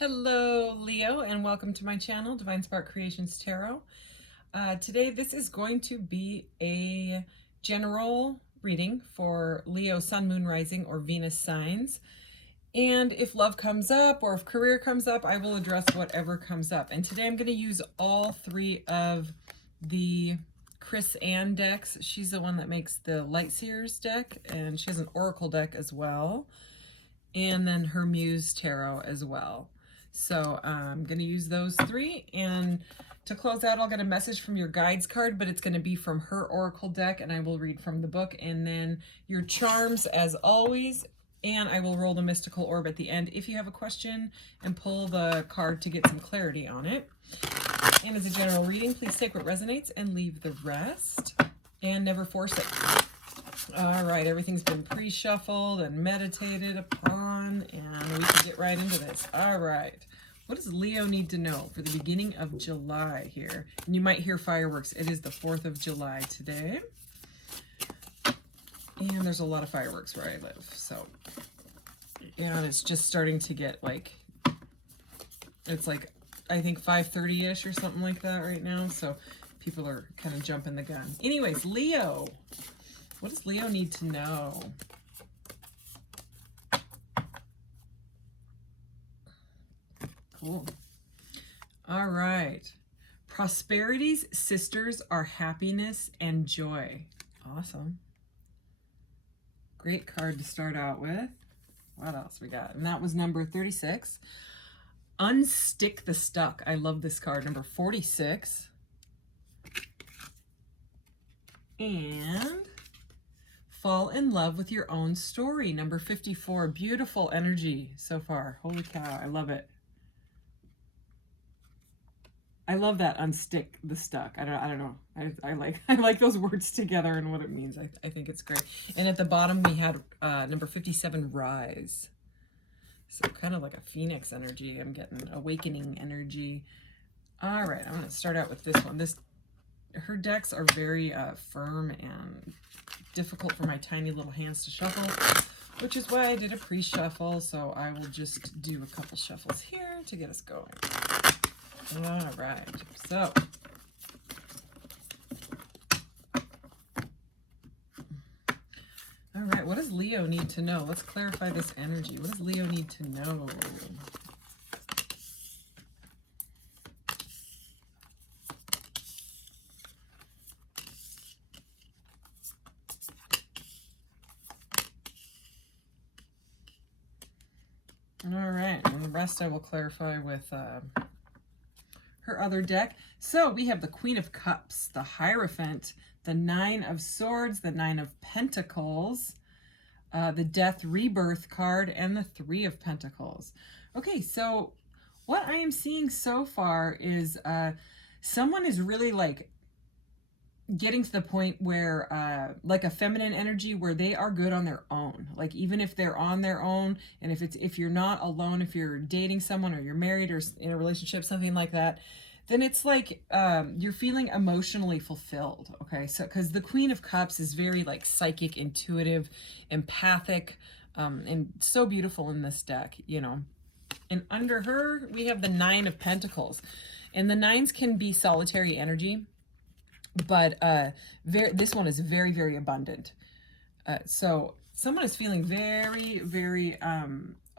Hello, Leo, and welcome to my channel, Divine Spark Creations Tarot. Today, this is going to be a general reading for Leo, Sun, Moon, Rising, or Venus signs. And if love comes up or if career comes up, I will address whatever comes up. And today I'm going to use all three of the Chris Ann decks. She's the one that makes the Light Seers deck, and she has an Oracle deck as well. And then her Muse Tarot as well. So I'm going to use those three, and to close out, I'll get a message from your guides card, but it's going to be from her Oracle deck, and I will read from the book, and then your charms as always, and I will roll the mystical orb at the end if you have a question, and pull the card to get some clarity on it. And as a general reading, please take what resonates and leave the rest, and never force it. All right, everything's been pre-shuffled and meditated upon, and we can get right into this. All right, what does Leo need to know for the beginning of July here? And you might hear fireworks. It is the 4th of July today, and there's a lot of fireworks where I live. So, and it's just starting to get like, it's like, I think 5:30-ish or something like that right now. So people are kind of jumping the gun. Anyways, Leo. What does Leo need to know? Cool. All right. Prosperity's sisters are happiness and joy. Awesome. Great card to start out with. What else we got? And that was number 36. Unstick the Stuck. I love this card. Number 46. And Fall in Love with Your Own Story, number 54. Beautiful energy so far. Holy cow, I love it. I love that unstick the stuck. I don't know. I like those words together and what it means. I think it's great. And at the bottom we had number 57, Rise. So kind of like a phoenix energy. I'm getting awakening energy. All right, I'm going to start out with this one. Her decks are very firm and difficult for my tiny little hands to shuffle, which is why I did a pre-shuffle. So I will just do a couple shuffles here to get us going. All right, so all right, what does Leo need to know? Let's clarify this energy. What does Leo need to know? All right, and the rest I will clarify with her other deck. So we have the Queen of Cups, the Hierophant, the Nine of Swords, the Nine of Pentacles, the Death Rebirth card, and the Three of Pentacles. Okay, so what I am seeing so far is someone is really like getting to the point where like a feminine energy where they are good on their own. Like even if they're on their own, and if you're not alone, if you're dating someone or you're married or in a relationship, something like that, then it's like you're feeling emotionally fulfilled. Okay, so because the Queen of Cups is very like psychic, intuitive, empathic, and so beautiful in this deck, you know. And under her we have the Nine of Pentacles, and the nines can be solitary energy, but this one is very, very abundant. So someone is feeling very, very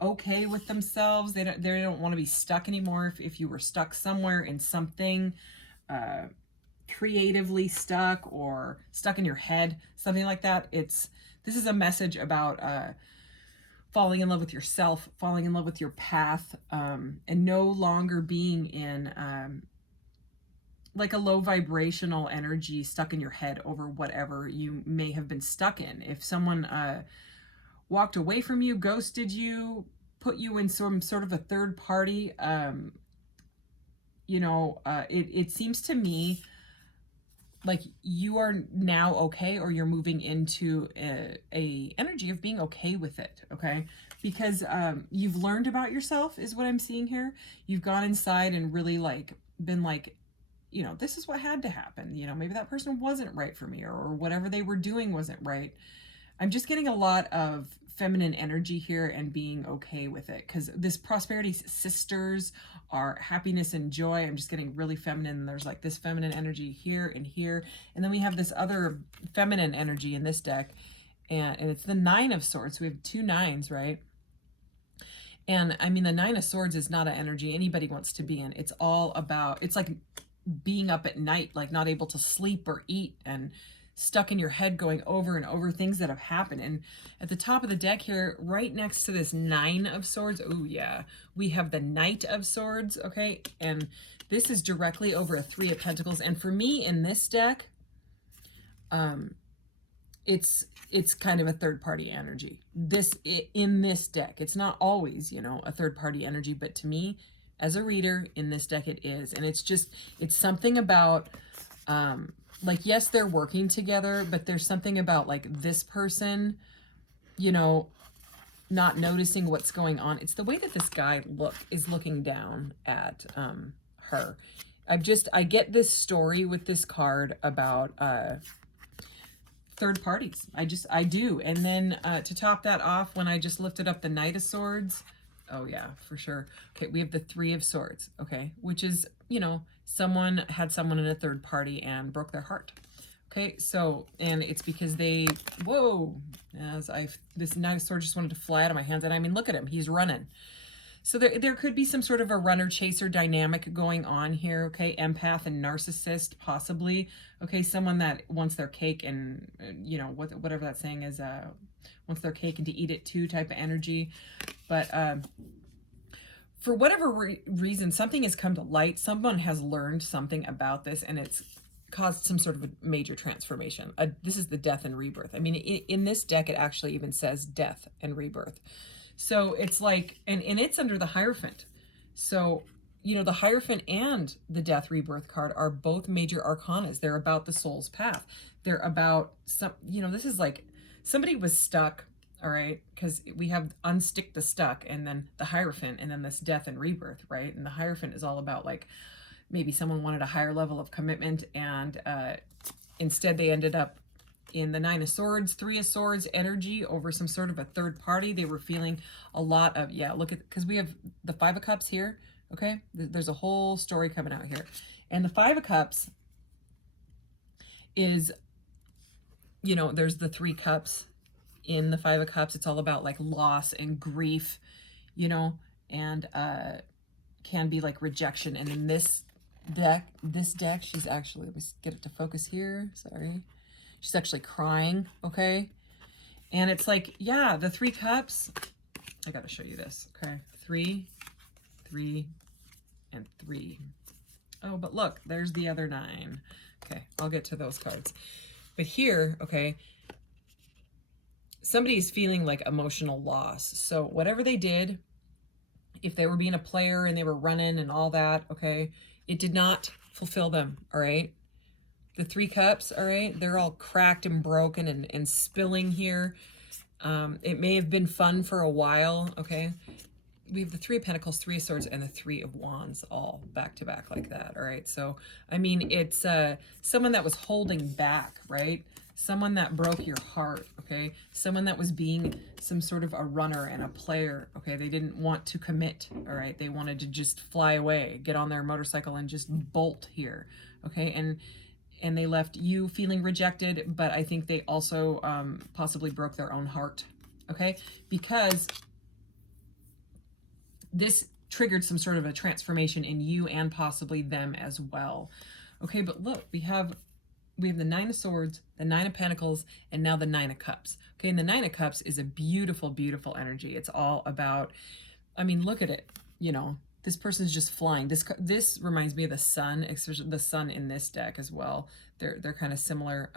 okay with themselves. They don't want to be stuck anymore. If you were stuck somewhere in something, creatively stuck or stuck in your head, something like that, this is a message about falling in love with yourself, falling in love with your path, and no longer being in like a low vibrational energy stuck in your head over whatever you may have been stuck in. If someone walked away from you, ghosted you, put you in some sort of a third party, you know, it seems to me like you are now okay, or you're moving into a energy of being okay with it, okay? Because you've learned about yourself is what I'm seeing here. You've gone inside and really like been like, you know, this is what had to happen. You know, maybe that person wasn't right for me, or whatever they were doing wasn't right. I'm just getting a lot of feminine energy here and being okay with it, because this prosperity sisters are happiness and joy. I'm just getting really feminine. There's like this feminine energy here and here, and then we have this other feminine energy in this deck, and it's the Nine of Swords. We have two nines, right? And I mean, the Nine of Swords is not an energy anybody wants to be in. It's all about, it's like being up at night, like not able to sleep or eat, and stuck in your head going over and over things that have happened. And at the top of the deck here, right next to this Nine of Swords, oh yeah, we have the Knight of Swords, okay? And this is directly over a Three of Pentacles. And for me in this deck, it's kind of a third party energy. In this deck, it's not always, you know, a third party energy, but to me as a reader in this deck, it is. And it's something about, like, yes, they're working together, but there's something about like this person, you know, not noticing what's going on. It's the way that this guy is looking down at her. I get this story with this card about third parties. I do. And then to top that off, when I just lifted up the Knight of Swords, oh yeah, for sure. Okay, we have the Three of Swords, okay, which is, you know, someone had someone in a third party and broke their heart. Okay, so, and it's because they, whoa, this Knight of Swords just wanted to fly out of my hands. And I mean, look at him, he's running. So there could be some sort of a runner-chaser dynamic going on here, okay? Empath and narcissist, possibly. Okay, someone that wants their cake and, you know, whatever that saying is, wants their cake and to eat it too type of energy. But for whatever reason, something has come to light. Someone has learned something about this, and it's caused some sort of a major transformation. This is the Death and Rebirth. I mean, in this deck, it actually even says death and rebirth. So it's like, and it's under the Hierophant. So, you know, the Hierophant and the Death Rebirth card are both major arcanas. They're about the soul's path. They're about some, you know, this is like somebody was stuck, all right? Because we have unstick the stuck, and then the Hierophant, and then this Death and Rebirth, right? And the Hierophant is all about like, maybe someone wanted a higher level of commitment, and instead they ended up in the Nine of Swords, Three of Swords energy over some sort of a third party. They were feeling a lot of, yeah, look at, because we have the Five of Cups here, okay? There's a whole story coming out here. And the Five of Cups is, you know, there's the Three Cups in the Five of Cups. It's all about like loss and grief, you know, and can be like rejection. And in this deck, she's actually, let me get it to focus here, sorry. She's actually crying, okay? And it's like, yeah, the Three Cups. I got to show you this, okay? 3, 3, and 3. Oh, but look, there's the other 9. Okay, I'll get to those cards. But here, okay, somebody's feeling like emotional loss. So whatever they did, if they were being a player and they were running and all that, okay, it did not fulfill them, all right? The Three Cups, all right, they're all cracked and broken and spilling here. It may have been fun for a while, okay? We have the Three of Pentacles, Three of Swords, and the Three of Wands all back to back like that, all right? So, I mean, it's someone that was holding back, right? Someone that broke your heart, okay? Someone that was being some sort of a runner and a player, okay? They didn't want to commit, all right? They wanted to just fly away, get on their motorcycle and just bolt here, okay? And they left you feeling rejected, but I think they also possibly broke their own heart, okay? Because this triggered some sort of a transformation in you and possibly them as well, okay? But look, we have the Nine of Swords, the Nine of Pentacles, and now the Nine of Cups, okay? And the Nine of Cups is a beautiful, beautiful energy. It's all about, I mean, look at it, you know, this person's just flying. This reminds me of the sun, especially the sun in this deck as well. They're kind of similar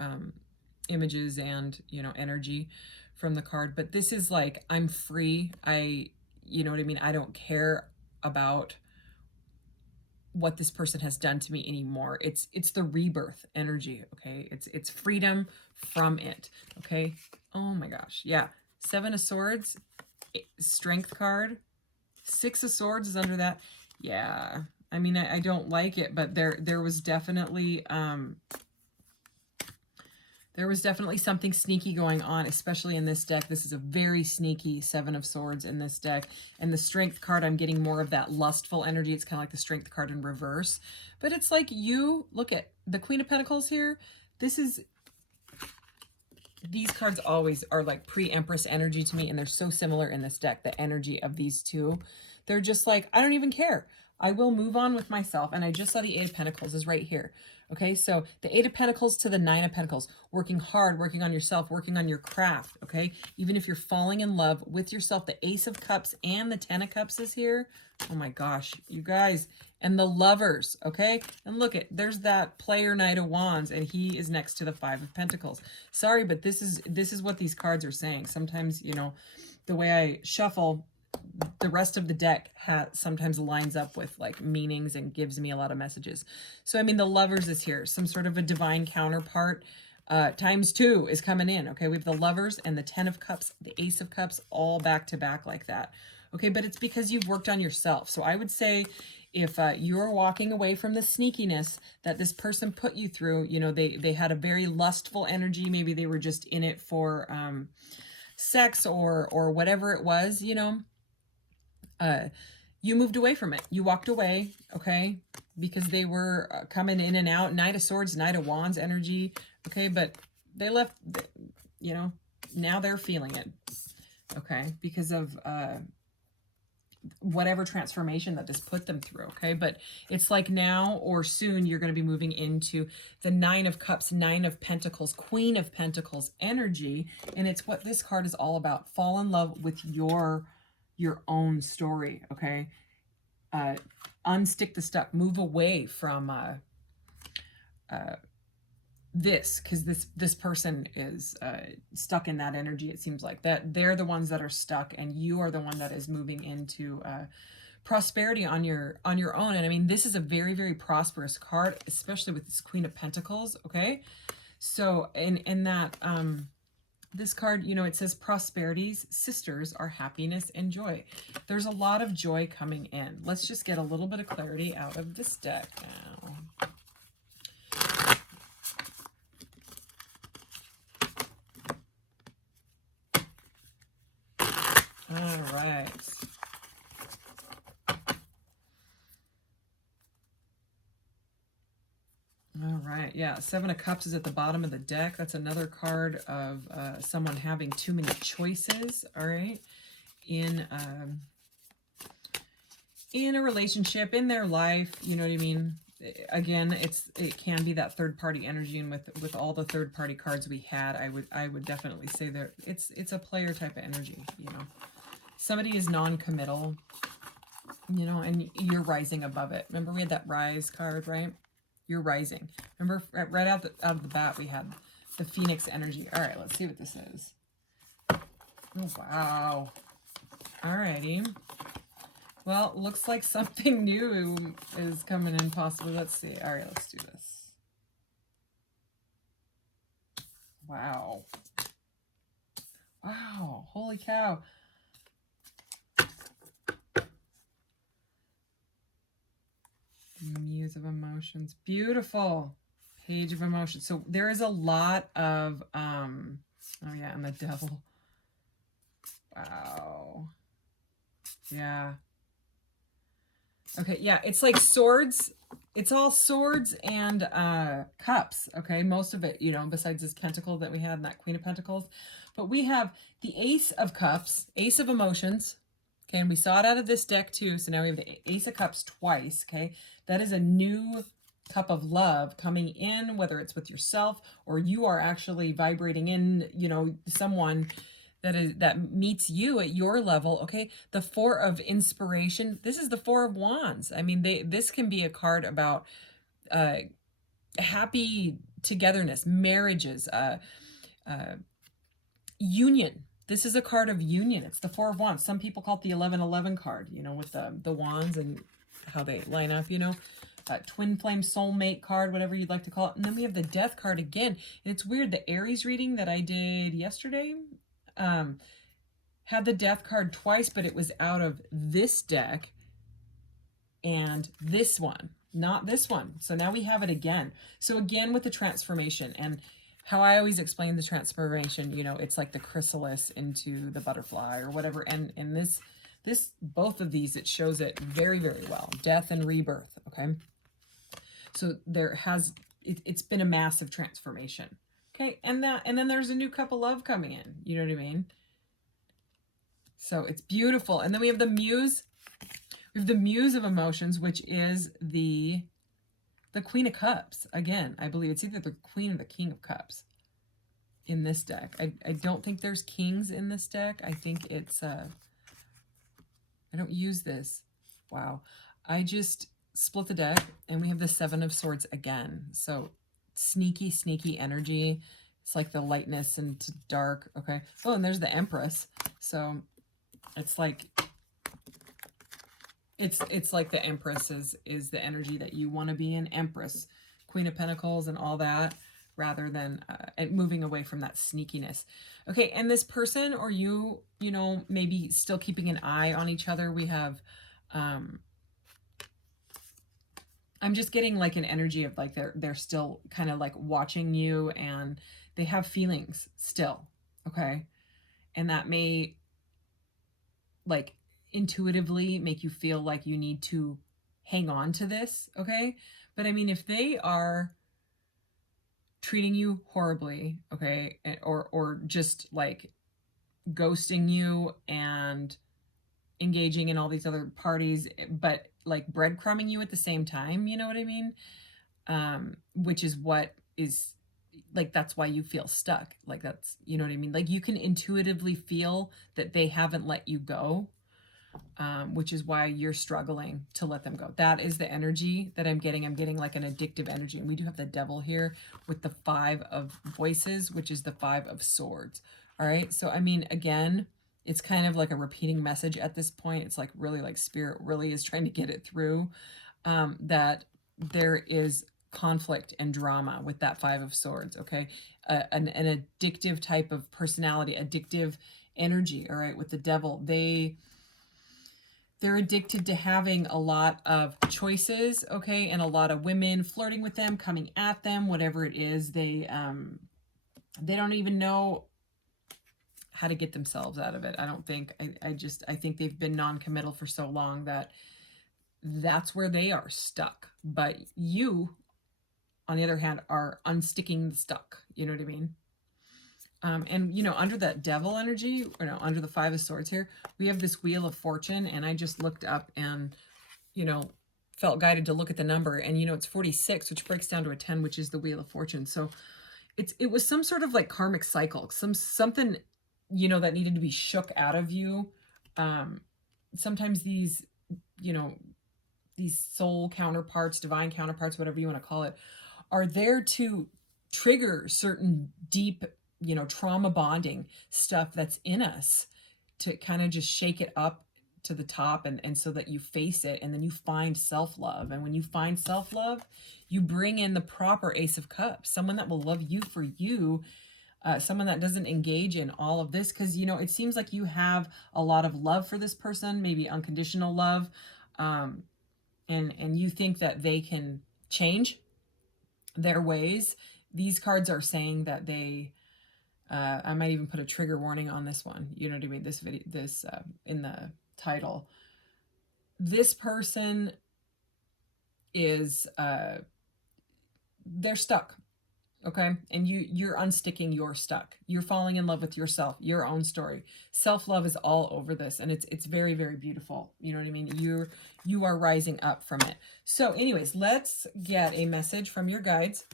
images and, you know, energy from the card. But this is like, I'm free. You know what I mean? I don't care about what this person has done to me anymore. It's the rebirth energy, okay? It's freedom from it, okay? Oh my gosh, yeah. Seven of Swords, Strength card. Six of Swords is under that. Yeah, I mean, I don't like it, but there was definitely There was definitely something sneaky going on, especially in this deck. This is a very sneaky Seven of Swords in this deck. And the Strength card, I'm getting more of that lustful energy. It's kind of like the Strength card in reverse. But it's like you, look at the Queen of Pentacles here. These cards always are like pre-Empress energy to me, and they're so similar in this deck, the energy of these two. They're just like, I don't even care. I will move on with myself. And I just saw the Eight of Pentacles is right here. Okay, so the Eight of Pentacles to the Nine of Pentacles, working hard, working on yourself, working on your craft, okay? Even if you're falling in love with yourself, the Ace of Cups and the Ten of Cups is here. Oh my gosh, you guys. And the Lovers, okay? And look, there's that player Knight of Wands, and he is next to the Five of Pentacles. Sorry, but this is what these cards are saying. Sometimes, you know, the way I shuffle, the rest of the deck sometimes lines up with like meanings and gives me a lot of messages. So, I mean, the Lovers is here. Some sort of a divine counterpart. ×2 is coming in. Okay, we have the Lovers and the Ten of Cups, the Ace of Cups, all back to back like that. Okay, but it's because you've worked on yourself. So I would say if you're walking away from the sneakiness that this person put you through, you know, they had a very lustful energy. Maybe they were just in it for sex or whatever it was, you know. You moved away from it. You walked away, okay, because they were coming in and out. Knight of Swords, Knight of Wands energy, okay, but they left, you know, now they're feeling it, okay, because of whatever transformation that this put them through, okay? But it's like now or soon you're going to be moving into the Nine of Cups, Nine of Pentacles, Queen of Pentacles energy, and it's what this card is all about. Fall in love with your own story, okay? Unstick the stuck. Move away from this, because this person is stuck in that energy. It seems like that they're the ones that are stuck, and you are the one that is moving into prosperity on your own. And I mean, this is a very, very prosperous card, especially with this Queen of Pentacles, okay? So in that this card, you know, it says prosperity's sisters are happiness and joy. There's a lot of joy coming in. Let's just get a little bit of clarity out of this deck now. All right. All right, yeah, Seven of Cups is at the bottom of the deck. That's another card of someone having too many choices, all right, in a relationship, in their life, you know what I mean? Again, it can be that third-party energy, and with all the third-party cards we had, I would definitely say that it's a player type of energy, you know. Somebody is non-committal, you know, and you're rising above it. Remember we had that Rise card, right? You're rising. Remember, right out of the bat, we had the Phoenix energy. All right, let's see what this is. Oh, wow. All righty. Well, looks like something new is coming in possibly. Let's see. All right, let's do this. Wow. Wow. Holy cow. Muse of Emotions. Beautiful. Page of Emotions. So there is a lot of, oh yeah, and the Devil. Wow. Yeah. Okay, yeah, it's like swords. It's all swords and cups, okay? Most of it, you know, besides this pentacle that we had and that Queen of Pentacles. But we have the Ace of Cups, Ace of Emotions, okay? And we saw it out of this deck too, so now we have the Ace of Cups twice, okay? That is a new cup of love coming in, whether it's with yourself or you are actually vibrating in, you know, someone that meets you at your level, okay? The Four of Inspiration. This is the Four of Wands. I mean, this can be a card about happy togetherness, marriages, union. This is a card of union. It's the Four of Wands. Some people call it the 1111 card, you know, with the wands and how they line up, you know. Twin flame soulmate card, whatever you'd like to call it. And then we have the Death card again. And it's weird, the Aries reading that I did yesterday had the Death card twice, but it was out of this deck and this one, not this one. So now we have it again. So again with the transformation and how I always explain the transformation, you know, it's like the chrysalis into the butterfly or whatever. And in this, both of these, it shows it very, very well. Death and rebirth. Okay. So it's been a massive transformation. Okay. And then there's a new cup of love coming in. You know what I mean? So it's beautiful. And then we have the Muse. We have the Muse of Emotions, which is the Queen of Cups. Again, I believe it's either the Queen or the King of Cups in this deck. I don't think there's kings in this deck. I think it's, I don't use this. Wow. I just split the deck and we have the Seven of Swords again. So sneaky, sneaky energy. It's like the lightness into dark. Okay. Oh, and there's the Empress. So it's like, it's like the Empress is the energy that you want to be in. Empress, Queen of Pentacles and all that, rather than moving away from that sneakiness. Okay, and this person or you know, maybe still keeping an eye on each other. We have, I'm just getting like an energy of like they're still kind of like watching you and they have feelings still, okay? And that may like intuitively make you feel like you need to hang on to this, okay? But I mean, if they are treating you horribly, okay, or just like ghosting you and engaging in all these other parties, but like breadcrumbing you at the same time, you know what I mean? Which is what is like, that's why you feel stuck. Like that's, you know what I mean? Like you can intuitively feel that they haven't let you go. Which is why you're struggling to let them go. That is the energy that I'm getting. I'm getting like an addictive energy. And we do have the Devil here with the Five of Voices, which is the Five of Swords. All right. So, I mean, again, it's kind of like a repeating message at this point. It's like really like Spirit really is trying to get it through, that there is conflict and drama with that Five of Swords. Okay. An addictive type of personality, addictive energy. All right. With the Devil, they're addicted to having a lot of choices, okay, and a lot of women flirting with them, coming at them, whatever it is. They don't even know how to get themselves out of it. I don't think. I think they've been non-committal for so long that that's where they are stuck. But you, on the other hand, are unsticking the stuck. You know what I mean? And, you know, under that Devil energy, or no, under the Five of Swords here, we have this Wheel of Fortune. And I just looked up and, you know, felt guided to look at the number. And, you know, it's 46, which breaks down to a 10, which is the Wheel of Fortune. So it was some sort of like karmic cycle, something, you know, that needed to be shook out of you. Sometimes these, you know, these soul counterparts, divine counterparts, whatever you want to call it, are there to trigger certain deep, you know, trauma bonding stuff that's in us, to kind of just shake it up to the top, and so that you face it, and then you find self-love. And when you find self-love, you bring in the proper Ace of Cups, someone that will love you for you, someone that doesn't engage in all of this, because, you know, it seems like you have a lot of love for this person, maybe unconditional love, and you think that they can change their ways. These cards are saying that they, I might even put a trigger warning on this one. You know what I mean? This video, in the title. This person is, they're stuck. Okay. And you're unsticking your stuck. You're falling in love with yourself, your own story. Self-love is all over this. And it's very, very beautiful. You know what I mean? You are rising up from it. So anyways, let's get a message from your guides,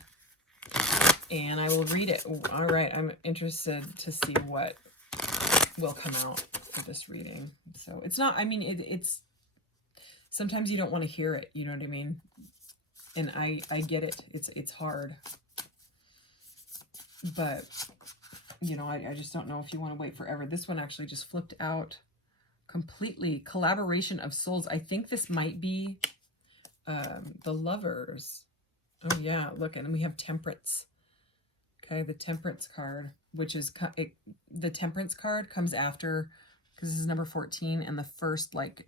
and I will read it. All right. I'm interested to see what will come out for this reading. So it's not, I mean, it's, sometimes you don't want to hear it. You know what I mean? And I get it. It's hard. But, you know, I just don't know if you want to wait forever. This one actually just flipped out completely. Collaboration of souls. I think this might be the Lovers. Oh, yeah. Look, and we have Temperance. Okay, the Temperance card, which is, the Temperance card comes after, because this is number 14, and the first, like,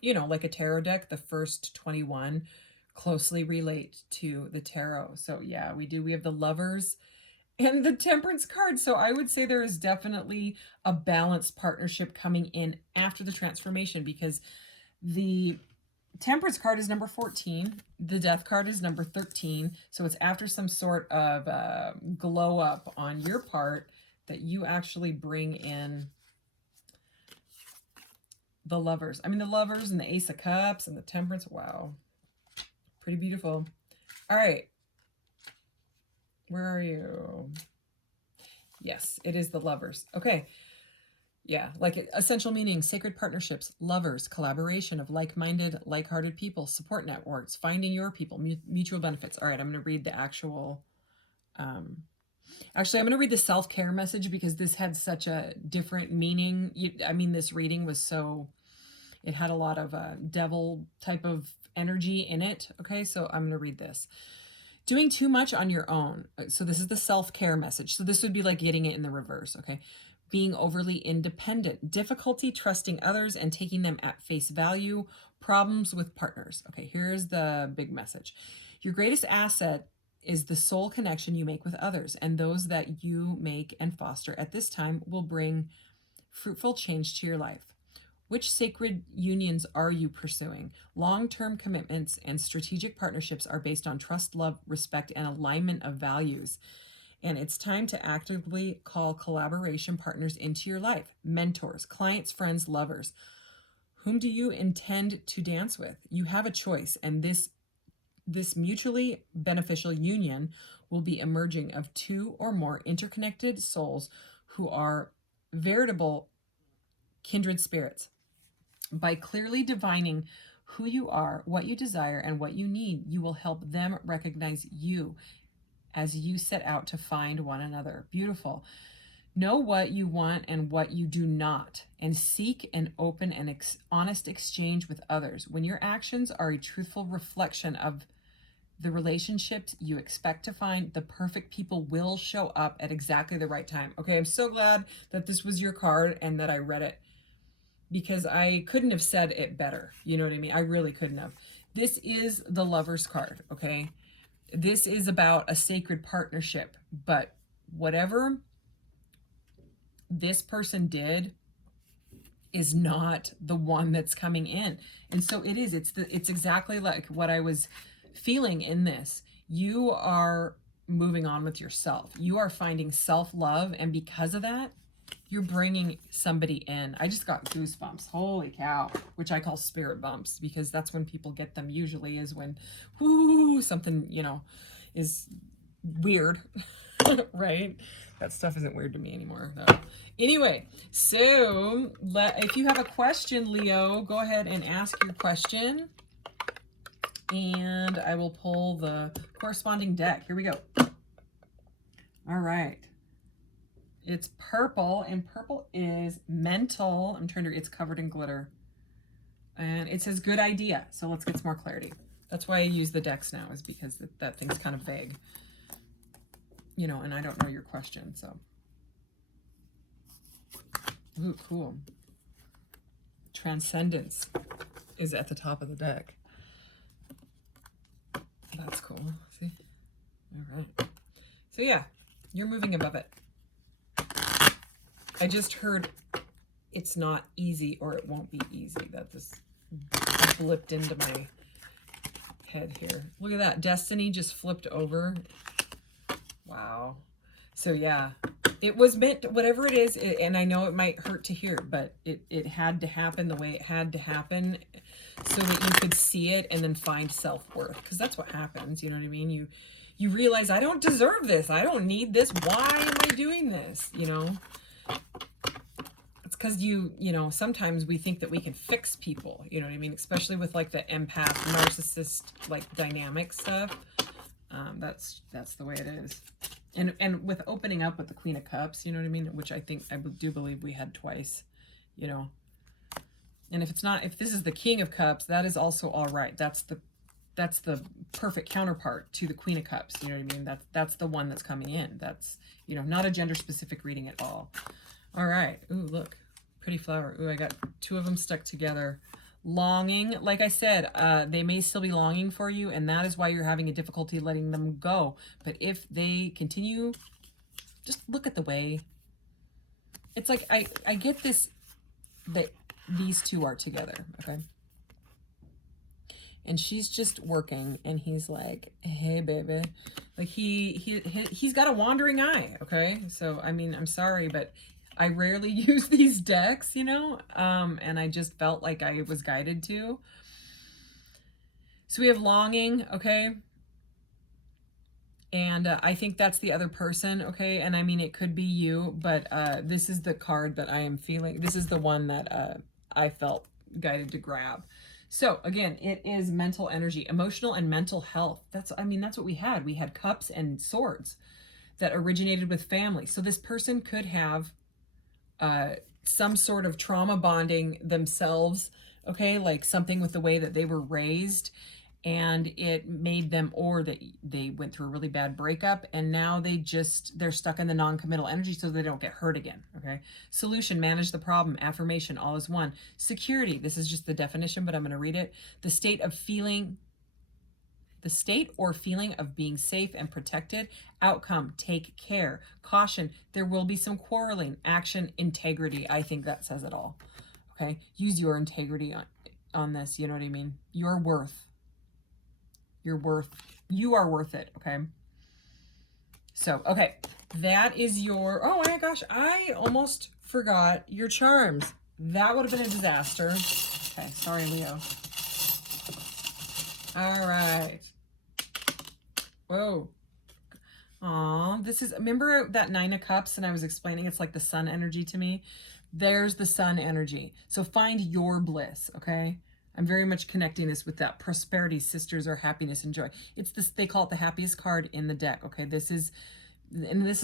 you know, like a tarot deck, the first 21 closely relate to the tarot. So, yeah, we do. We have the Lovers and the Temperance card. So I would say there is definitely a balanced partnership coming in after the transformation, because the Temperance card is number 14. The Death card is number 13. So it's after some sort of glow up on your part that you actually bring in the Lovers. I mean, the Lovers and the Ace of Cups and the Temperance. Wow. Pretty beautiful. All right. Where are you? Yes, it is the Lovers. Okay. Yeah, like essential meaning, sacred partnerships, lovers, collaboration of like-minded, like-hearted people, support networks, finding your people, mutual benefits. All right, I'm going to read the actual, actually, I'm going to read the self-care message because this had such a different meaning. I mean, this reading was so, it had a lot of devil type of energy in it. Okay, so I'm going to read this. Doing too much on your own. So this is the self-care message. So this would be like getting it in the reverse, okay? Being overly independent, difficulty trusting others and taking them at face value, problems with partners. Okay, here's the big message. Your greatest asset is the soul connection you make with others, and those that you make and foster at this time will bring fruitful change to your life. Which sacred unions are you pursuing? Long-term commitments and strategic partnerships are based on trust, love, respect, and alignment of values. And it's time to actively call collaboration partners into your life. Mentors, clients, friends, lovers. Whom do you intend to dance with? You have a choice, and this mutually beneficial union will be emerging of two or more interconnected souls who are veritable kindred spirits. By clearly divining who you are, what you desire, and what you need, you will help them recognize you as you set out to find one another. Beautiful. Know what you want and what you do not, and seek an open and honest exchange with others. When your actions are a truthful reflection of the relationships you expect to find, the perfect people will show up at exactly the right time. Okay, I'm so glad that this was your card and that I read it, because I couldn't have said it better. You know what I mean? I really couldn't have. This is the Lovers card, okay? This is about a sacred partnership, but whatever this person did is not the one that's coming in. And so it is, it's exactly like what I was feeling in this. You are moving on with yourself. You are finding self-love, and because of that, you're bringing somebody in. I just got goosebumps. Holy cow. Which I call spirit bumps, because that's when people get them usually, is when, whoo, something, you know, is weird, right? That stuff isn't weird to me anymore, though. Anyway, so if you have a question, Leo, go ahead and ask your question, and I will pull the corresponding deck. Here we go. All right. It's purple, and purple is mental. I'm trying to, it's covered in glitter. And it says good idea. So let's get some more clarity. That's why I use the decks now, is because that thing's kind of vague. You know, and I don't know your question, so. Ooh, cool. Transcendence is at the top of the deck. That's cool. See? All right. So yeah, you're moving above it. I just heard it's not easy, or it won't be easy. That just blipped into my head here. Look at that. Destiny just flipped over. Wow. So yeah, it was meant, whatever it is, and I know it might hurt to hear, but it had to happen the way it had to happen, so that you could see it and then find self-worth. Because that's what happens, you know what I mean? You realize, I don't deserve this. I don't need this. Why am I doing this? You know? It's because you know, sometimes we think that we can fix people, you know what I mean? Especially with like the empath, narcissist, like dynamic stuff. That's the way it is. And with opening up with the Queen of Cups, you know what I mean? Which I do believe we had twice, you know. And if this is the King of Cups, that is also all right. That's the perfect counterpart to the Queen of Cups. You know what I mean? That's the one that's coming in. That's, you know, not a gender specific reading at all. All right. Ooh, look, pretty flower. Ooh, I got two of them stuck together. Longing, like I said, they may still be longing for you, and that is why you're having a difficulty letting them go. But if they continue just look at the way. It's like, I get this, that these two are together, okay? And she's just working, and he's like, hey, baby. Like, he's got a wandering eye, okay? So, I mean, I'm sorry, but I rarely use these decks, you know? And I just felt like I was guided to. So we have longing, okay? And I think that's the other person, okay? And I mean, it could be you, but this is the card that I am feeling. This is the one that I felt guided to grab. So again, it is mental energy, emotional and mental health. That's what we had. We had cups and swords that originated with family. So this person could have some sort of trauma bonding themselves, okay? Like something with the way that they were raised, and it made them, or that they went through a really bad breakup, and now they're stuck in the non-committal energy so they don't get hurt again, okay? Solution, manage the problem. Affirmation, all is one. Security, this is just the definition, but I'm going to read it. The state or feeling of being safe and protected. Outcome, take care. Caution, there will be some quarreling. Action, integrity. I think that says it all, okay? Use your integrity on this, you know what I mean? Your worth. You are worth it, okay? So, okay, that is your, oh my gosh, I almost forgot your charms. That would have been a disaster. Okay, sorry, Leo. All right. Whoa. Aw, this is, remember that Nine of Cups, and I was explaining it's like the sun energy to me? There's the sun energy. So find your bliss, okay? I'm very much connecting this with that prosperity, sisters, or happiness and joy. It's this, they call it the happiest card in the deck, okay? This is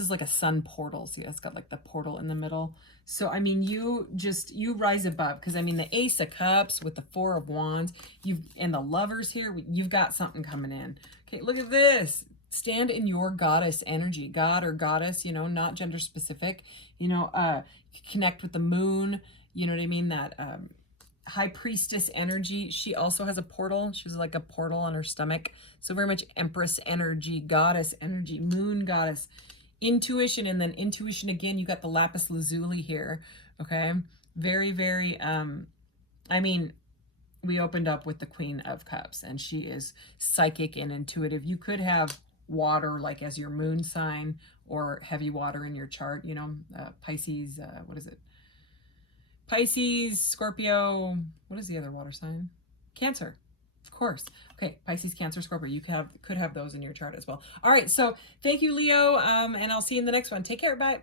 like a sun portal. See, it's got like the portal in the middle. So, I mean, you rise above, because I mean, the Ace of Cups with the Four of Wands, and the Lovers here, you've got something coming in. Okay, look at this. Stand in your goddess energy, God or goddess, you know, not gender specific, you know, connect with the moon, you know what I mean? That, High Priestess energy. She also has a portal. She's like a portal on her stomach. So very much Empress energy, goddess energy, moon goddess, intuition, and then intuition again. You got the lapis lazuli here. Okay. Very, very, I mean, we opened up with the Queen of Cups, and she is psychic and intuitive. You could have water like as your moon sign, or heavy water in your chart, you know, Pisces, what is it? Pisces, Scorpio, what is the other water sign? Cancer, of course. Okay, Pisces, Cancer, Scorpio. You could have those in your chart as well. All right, so thank you, Leo, and I'll see you in the next one. Take care, bye.